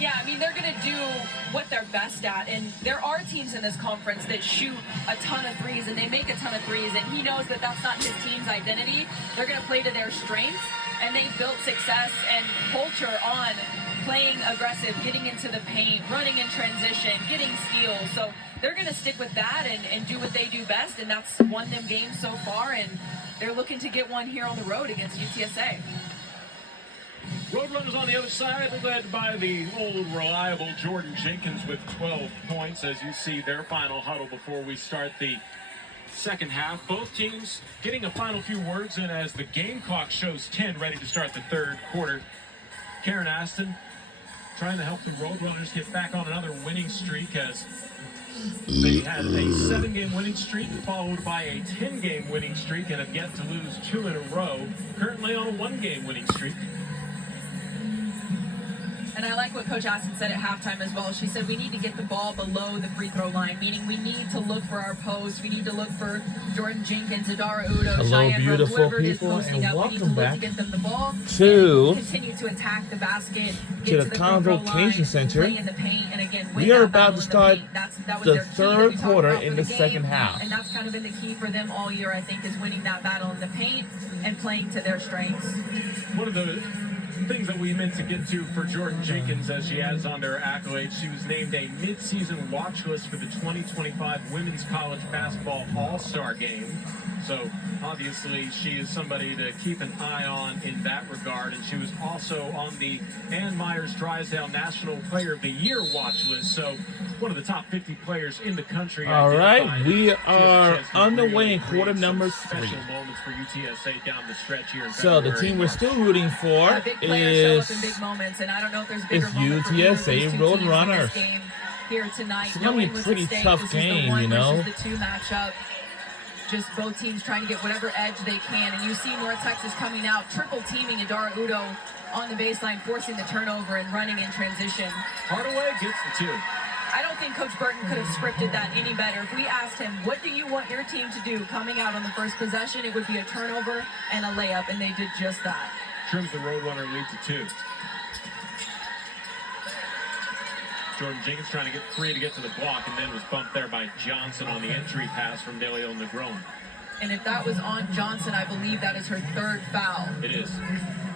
Yeah, I mean, they're going to do what they're best at, and there are teams in this conference that shoot a ton of threes, and they make a ton of threes, and he knows that that's not his team's identity. They're going to play to their strengths, and they built success and culture on playing aggressive, getting into the paint, running in transition, getting steals. So they're going to stick with that and do what they do best, and that's won them games so far, and they're looking to get one here on the road against UTSA. Roadrunners on the other side, led by the old reliable Jordan Jenkins with 12 points, as you see their final huddle before we start the second half. Both teams getting a final few words in as the game clock shows 10, ready to start the third quarter. Karen Aston trying to help the Roadrunners get back on another winning streak, as they had a 7-game winning streak followed by a 10-game winning streak and have yet to lose 2 in a row. Currently on a 1-game winning streak. And I like what Coach Aston said at halftime as well. She said we need to get the ball below the free throw line, meaning we need to look for our posts. We need to look for Jordan Jenkins, Adara Udo, Hello, Cheyenne, beautiful whoever it is people, posting and up. We need to welcome look back to get them the ball, to continue to attack the basket, to get the to the free throw Convocation line, Center. play in the paint, and again, win We are that about battle to in start the paint. That was the their key that third we talked quarter about for in the the game, second half. and that's kind of been the key for them all year, I think, is winning that battle in the paint and playing to their strengths. One of the things that we meant to get to for Jordan Jenkins, as she adds on to her accolades, she was named a mid-season watch list for the 2025 Women's College Basketball All-Star Game. So obviously she is somebody to keep an eye on in that regard, and she was also on the Ann Myers Drysdale National Player of the Year watch list. So one of the top 50 players in the country. All right, identified. we She are has underway in created quarter some number special 3. moments for UTSA down the stretch here in So the February team we're and still rooting for Yeah, big players show up in is big moments, and I don't know if there's a bigger it's moment for either of UTSA these two teams in this Roadrunners. game here tonight. It's gonna be a Knowing what's pretty at stake, tough this is game, the one you know? versus the 2 matchup. Just both teams trying to get whatever edge they can, and you see North Texas coming out, triple teaming Adara Udo on the baseline, forcing the turnover and running in transition. Hardaway gets the 2. I don't think Coach Burton could have scripted that any better. If we asked him, what do you want your team to do coming out on the first possession, it would be a turnover and a layup, and they did just that. Trims the Roadrunner lead to 2. Jordan Jenkins trying to get free to get to the block, and then was bumped there by Johnson on the entry pass from Delio Negron. And if that was on Johnson, I believe that is her 3rd foul. It is.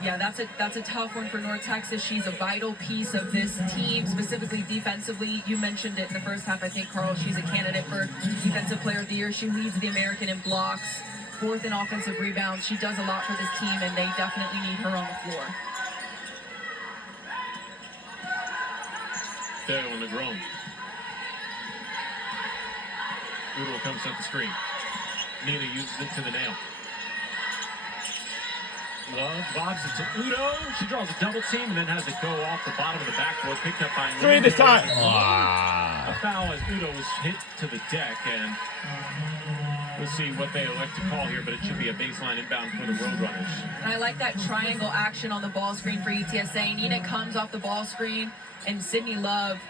Yeah, that's a tough one for North Texas. She's a vital piece of this team, specifically defensively. You mentioned it in the first half, I think, Carl. She's a candidate for Defensive Player of the Year. She leads the American in blocks, 4th in offensive rebounds. She does a lot for this team, and they definitely need her on the floor. Delio Negron. Udo comes up the screen. Nina uses it to the nail. Love lobs it to Udo. She draws a double team and then has it go off the bottom of the backboard, picked up by 3 this time. A foul as Udo was hit to the deck, and we'll see what they elect to call here, but it should be a baseline inbound for the Roadrunners. And I like that triangle action on the ball screen for UTSA. Nina comes off the ball screen, and Sydney Love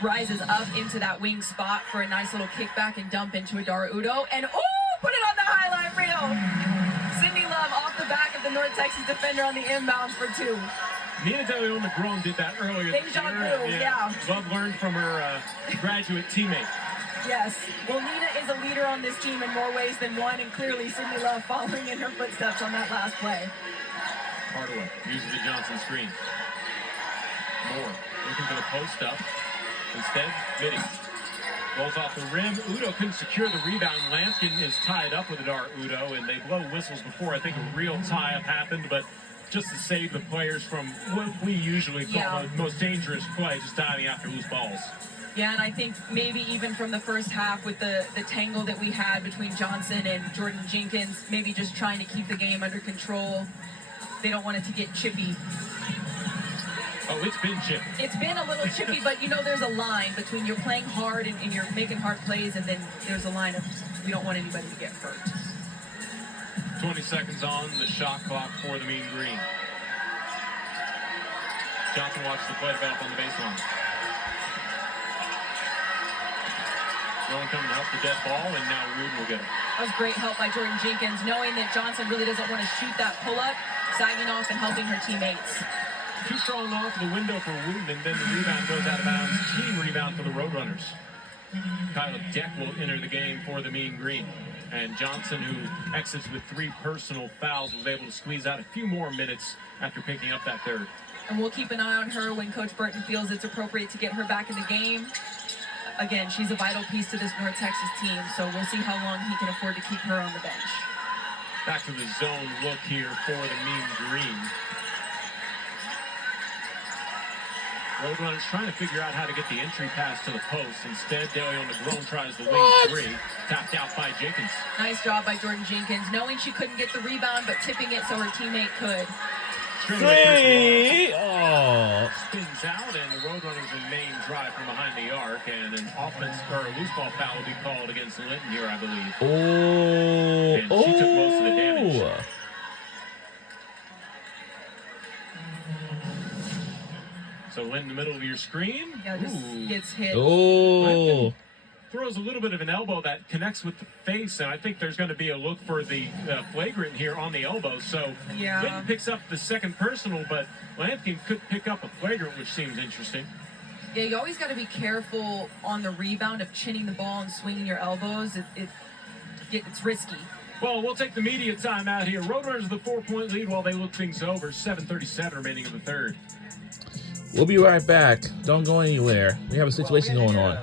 rises up into that wing spot for a nice little kickback and dump into Adara Udo. And put it on the highlight reel. Sydney Love off the back of the North Texas defender on the inbounds for 2. Nina Delio Negron did that earlier this Deja year. vu, yeah. Love learned from her graduate teammate. Yes. Well, Nina is a leader on this team in more ways than one, and clearly Sydney Love following in her footsteps on that last play. Hardaway uses the Johnson screen. Moore looking for the post up. Instead, Biddy rolls off the rim. Udo couldn't secure the rebound. Lampkin is tied up with Adara Udo, and they blow whistles before I think a real tie-up happened, but just to save the players from what we usually call the most dangerous play, just diving after loose balls. Yeah, and I think maybe even from the first half with the tangle that we had between Johnson and Jordan Jenkins, maybe just trying to keep the game under control. They don't want it to get chippy. Oh, it's been chippy. It's been a little chippy, but you know there's a line between you're playing hard and you're making hard plays, and then there's a line of we don't want anybody to get hurt. 20 seconds on the shot clock for the Mean Green. Johnson watches the play develop on the baseline. No one coming to help the dead ball, and now Rudin will get it. That was great help by Jordan Jenkins, knowing that Johnson really doesn't want to shoot that pull-up, sagging off and helping her teammates. too strong off the window for Wooten, and then the rebound goes out of bounds. Team rebound for the Roadrunners. Kyle Deck will enter the game for the Mean Green. And Johnson, who exits with 3 personal fouls, was able to squeeze out a few more minutes after picking up that third. And we'll keep an eye on her when Coach Burton feels it's appropriate to get her back in the game. Again, she's a vital piece to this North Texas team, so we'll see how long he can afford to keep her on the bench. Back to the zone look here for the Mean Green. Roadrunners trying to figure out how to get the entry pass to the post. Instead, Delion McGrone tries the wing 3. Tapped out by Jenkins. Nice job by Jordan Jenkins, knowing she couldn't get the rebound, but tipping it so her teammate could. Three. Oh. Spins out, and the Roadrunners remain drive from behind the arc, and an offense or a loose ball foul will be called against Linton here, I believe. Oh. And she took most of the damage. So in the middle of your screen. Yeah, just gets hit. Oh. Throws a little bit of an elbow that connects with the face, and I think there's going to be a look for the flagrant here on the elbow. So Yeah. Linton picks up the second personal, but Lampkin could pick up a flagrant, which seems interesting. Yeah, you always got to be careful on the rebound of chinning the ball and swinging your elbows. It's risky. Well, we'll take the media time out here. Roadrunners with a 4-point lead while they look things over. 7:37 remaining in the third. We'll be right back. Don't go anywhere. We have a situation going on.